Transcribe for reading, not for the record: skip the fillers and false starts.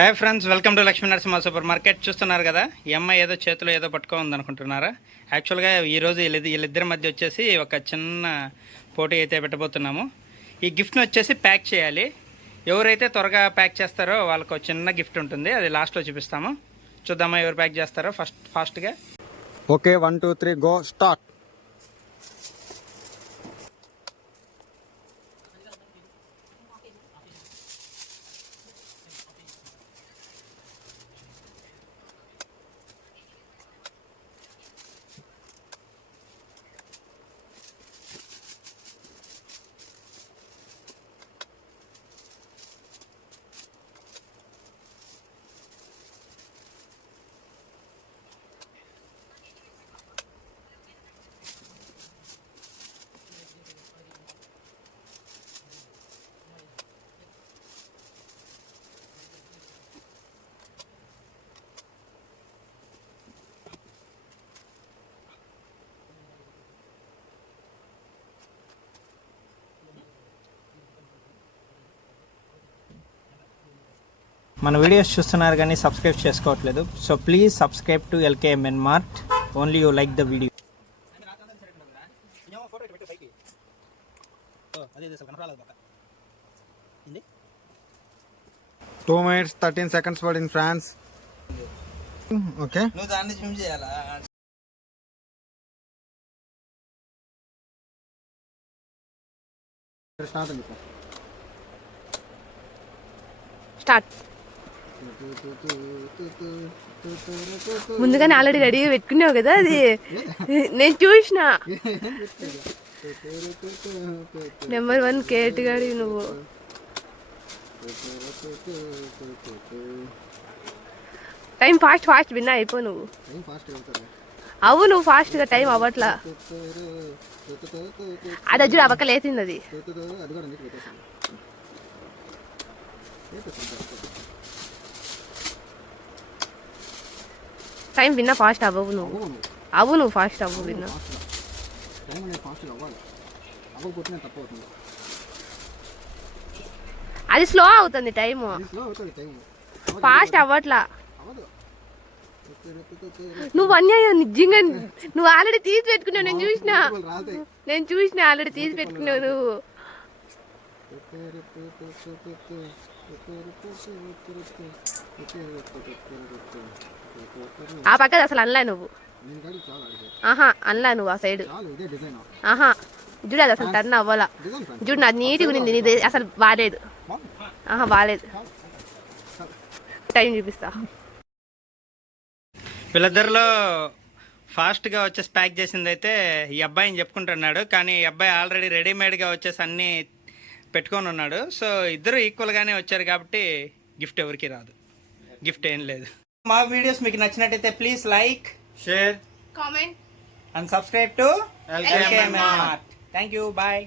Hi friends, welcome to Lakshmi Narasimha super market. చూస్తున్నారు కదా, ఈ అమ్మాయి ఏదో చేతిలో ఏదో పట్టుకోంది అనుకుంటున్నారా? యాక్చువల్గా ఈరోజు వీళ్ళిద్దరి మధ్య వచ్చేసి ఒక చిన్న పోటీ అయితే పెట్టబోతున్నాము. ఈ గిఫ్ట్ని వచ్చేసి ప్యాక్ చేయాలి. ఎవరైతే త్వరగా ప్యాక్ చేస్తారో వాళ్ళకు ఒక చిన్న గిఫ్ట్ ఉంటుంది, అది లాస్ట్లో చూపిస్తాము. చూద్దామా ఎవరు ప్యాక్ చేస్తారో ఫాస్ట్గా. Okay, 1 2 3 go start. మన వీడియోస్ చూస్తున్నారు కానీ సబ్స్క్రైబ్ చేసుకోవట్లేదు. So please subscribe to LKMN Mart. Only you like the video. 2 minutes 13 seconds for in France. Okay, నువ్వు దాన్ని జూమ్ చేయాలా? స్టార్ట్. ముందుగానే ఆల్రెడీ రెడీగా పెట్టుకున్నావు కదా, అది నేను చూసిన. నెంబర్ 1 కేట్ గాడి నువ్వు. టైం ఫాస్ట్ విన్నా అయిపో నువ్వు. అవు నువ్వు ఫాస్ట్గా టైం అవ్వట్లా. అది అజ్జు అవక్క లేచింది. అది టైం విన్నా ఫాస్ట్ అవ్వవు నువ్వు ఫాస్ట్ అవ్వు విన్నా. అది స్లో అవుతుంది టైము, ఫాస్ట్ అవ్వట్లా. నువ్వు అన్యాయం నిజంగా. నువ్వు ఆల్రెడీ తీసి పెట్టుకున్నావు, నేను చూసిన ఆల్రెడీ తీసి పెట్టుకున్నావు నువ్వు. ఆ పక్కన అసలు అనలే నువ్వు. అనలా నువ్వు ఆ సైడ్. చూడు అది అసలు టర్న్ అవ్వాలా. చూడు నాది నీట్గా ఉంది, నీది అసలు బాగాలేదు. బాగాలేదు. టైం చూపిస్తా. వీళ్ళిద్దరిలో ఫాస్ట్గా వచ్చేసి ప్యాక్ చేసింది అయితే ఈ అబ్బాయిని చెప్పుకుంటున్నాడు, కానీ ఈ అబ్బాయి ఆల్రెడీ రెడీమేడ్గా వచ్చేసి అన్నీ పెట్టుకొని ఉన్నాడు. సో ఇద్దరు ఈక్వల్గానే వచ్చారు కాబట్టి గిఫ్ట్ ఎవరికి రాదు, గిఫ్ట్ ఏం లేదు. మా వీడియోస్ మీకు నచ్చినట్టయితే please like, share, comment and subscribe to LKMN Mart. Thank you, bye.